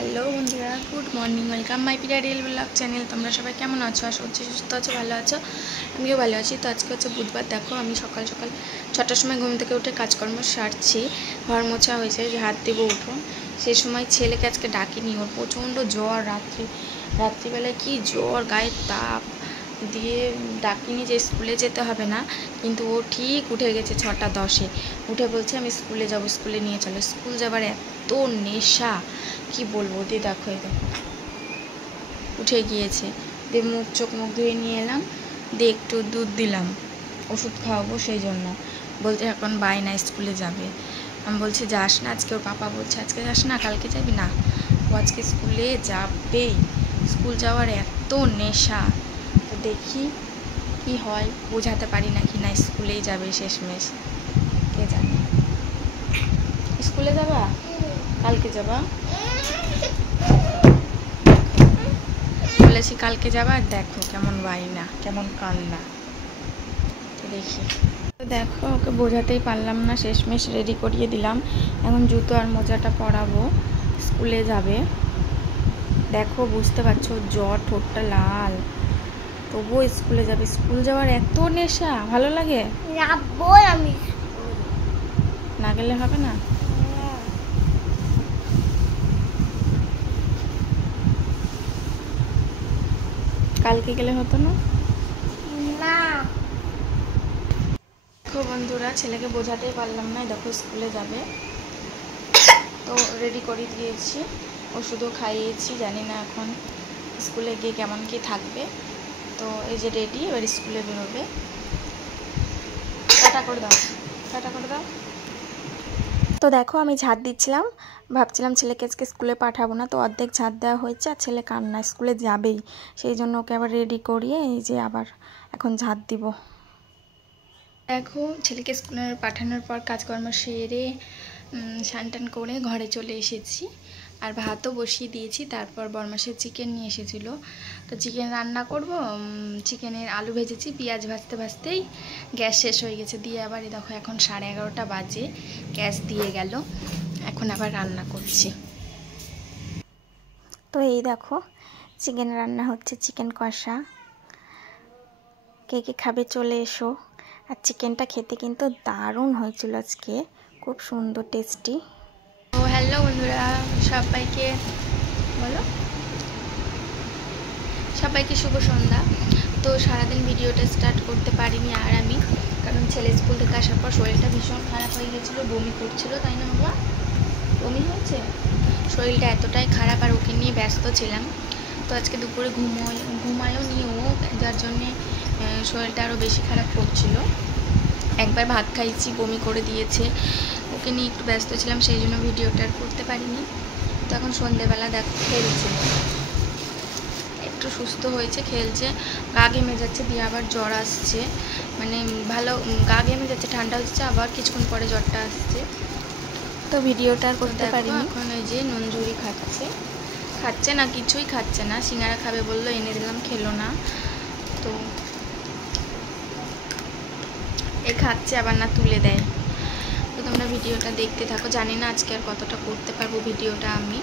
Hello বন্ধুরা, good morning. Welcome my Priya real blog channel. তোমরা সবাই কেমন আছো? আশা করছি সুস্থ আছো, ভালো আছো। আমিও ভালো আছি। তো আজকে হচ্ছে বুধবার। দেখো আমি সকাল সকাল 6টার সময় ঘুম থেকে উঠে কাজকর্ম সারছি। ঘর মোছা হয়েছে, যে হাত দেবো উঠোন। সেই সময় ছেলেকে আজকে ডাকিনি, ওর প্রচণ্ড জ্বর। রাত্রিবেলায় কি জ্বর, গায়ের তাপ দিয়ে ডাকিনি যে স্কুলে যেতে হবে না, কিন্তু ও ঠিক উঠে গেছে 6টা 10-এ। উঠে বলছে আমি স্কুলে যাব, স্কুলে নিয়ে চলো। স্কুল যাবার এত নেশা কি বলবো। দিয়ে দেখো, এই দেখো উঠে গিয়েছে। দিয়ে মুখ ধুয়ে নিয়ে এলাম, দিয়ে একটু দুধ দিলাম, ওষুধ খাওয়াবো সেই জন্য। বলছে এখন বায়না স্কুলে যাবে। আমি বলছি যাস না আজকে। ওর পাপা বলছে আজকে যাস না, কালকে যাবি না। ও আজকে স্কুলে যাবেই। স্কুল যাওয়ার এত নেশা। তো দেখি কি হয়, বোঝাতে পারি না কি না স্কুলেই যাবে শেষমেশ, কে জানে। স্কুলে যাবা? কালকে যাবা? বলেছি কালকে যাবা। দেখো কেমন বায়না, কেমন কান্না। তো দেখি, তো দেখো ওকে বোঝাতেই পারলাম না, শেষমেশ রেডি করিয়ে দিলাম। এখন জুতো আর মোজাটা পরাবো, স্কুলে যাবে। দেখো বুঝতে পারছো, জ্বর, ঠোঁটটা লাল, তবুও স্কুলে যাবে। স্কুল যাওয়ার এত নেশা, ভালো লাগে। আমি না গেলে হবে না। কালকে গেলে হতো না? দেখো বন্ধুরা, ছেলেকে বোঝাতেই পারলাম না। দেখো স্কুলে যাবে, তো রেডি করে দিয়েছি, ওষুধও খাইয়েছি। জানি না এখন স্কুলে গিয়ে কেমন কি থাকবে। তো এই যে রেডি, এবার স্কুলে বেরোবে। টাটা করে দাও, টাটা করে দাও। তো দেখো আমি ঝাড় দিচ্ছিলাম, ভাবছিলাম ছেলেকে আজকে স্কুলে পাঠাবো না, তো অর্ধেক ঝাড় দেওয়া হয়েছে। আর ছেলে কান্না, স্কুলে যাবেই, সেই জন্য ওকে আবার রেডি করিয়ে এই যে আবার এখন ঝাড় দিব। দেখো ছেলেকে স্কুলে পাঠানোর পর কাজকর্ম সেরে স্নান টান করে ঘরে চলে এসেছি। আর ভাতও বসিয়ে দিয়েছি। তারপর বরমাসের চিকেন নিয়ে এসেছিলো, তো চিকেন রান্না করব। চিকেনের আলু ভেজেছি, পেঁয়াজ ভাজতে ভাজতেই গ্যাস শেষ হয়ে গেছে। দিয়ে আবার দেখো এখন 11:30 বাজে, গ্যাস দিয়ে গেল। এখন আবার রান্না করছি। তো এই দেখো চিকেন রান্না হচ্ছে, চিকেন কষা। কে কে খাবে চলে এসো। আর চিকেনটা খেতে কিন্তু দারুণ হয়েছিল আজকে, খুব সুন্দর টেস্টি। ও হ্যালো বন্ধুরা, সবাইকে বলো, সবাইকে শুভ সন্ধ্যা। তো সারাদিন ভিডিওটা স্টার্ট করতে পারিনি আর আমি, কারণ ছেলে স্কুল থেকে আসার পর শরীরটা ভীষণ খারাপ হয়ে গেছিলো, বমি করছিল, তাই না বাবা? বমি হয়েছে, শরীরটা এতটাই খারাপ, আর ওকে নিয়ে ব্যস্ত ছিলাম। তো আজকে দুপুরে ঘুমায়ও নিয়েও, যার জন্যে শরীরটা আরও বেশি খারাপ করছিল। একবার ভাত খাইছি, বমি করে দিয়েছে। ওকে নিয়ে একটু ব্যস্ত ছিলাম, সেই জন্য ভিডিওটা আর করতে পারিনি। তো এখন সন্ধ্যেবেলা দেখো খেলছে, একটু সুস্থ হয়েছে, খেলছে। গা ঘেমে যাচ্ছে, দিয়ে আবার জ্বর আসছে। মানে ভালো গা ঘেমে যাচ্ছে, ঠান্ডা হচ্ছে, আবার কিছুক্ষণ পরে জ্বরটা আসছে। তো ভিডিওটা আর করতে পারিনি। এখন এই যে নুনঝুরি খাচ্ছে না, কিছুই খাচ্ছে না। সিঙ্গারা খাবে বললো, এনে দিলাম, খেলো না। তো এই খাচ্ছে আবার না তুলে দেয়। তো তোমরা ভিডিওটা দেখতে থাকো। জানি না আজকে আর কতটা করতে পারবো ভিডিওটা আমি,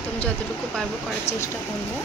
তো আমি যতটুকু পারবো করার চেষ্টা করবো।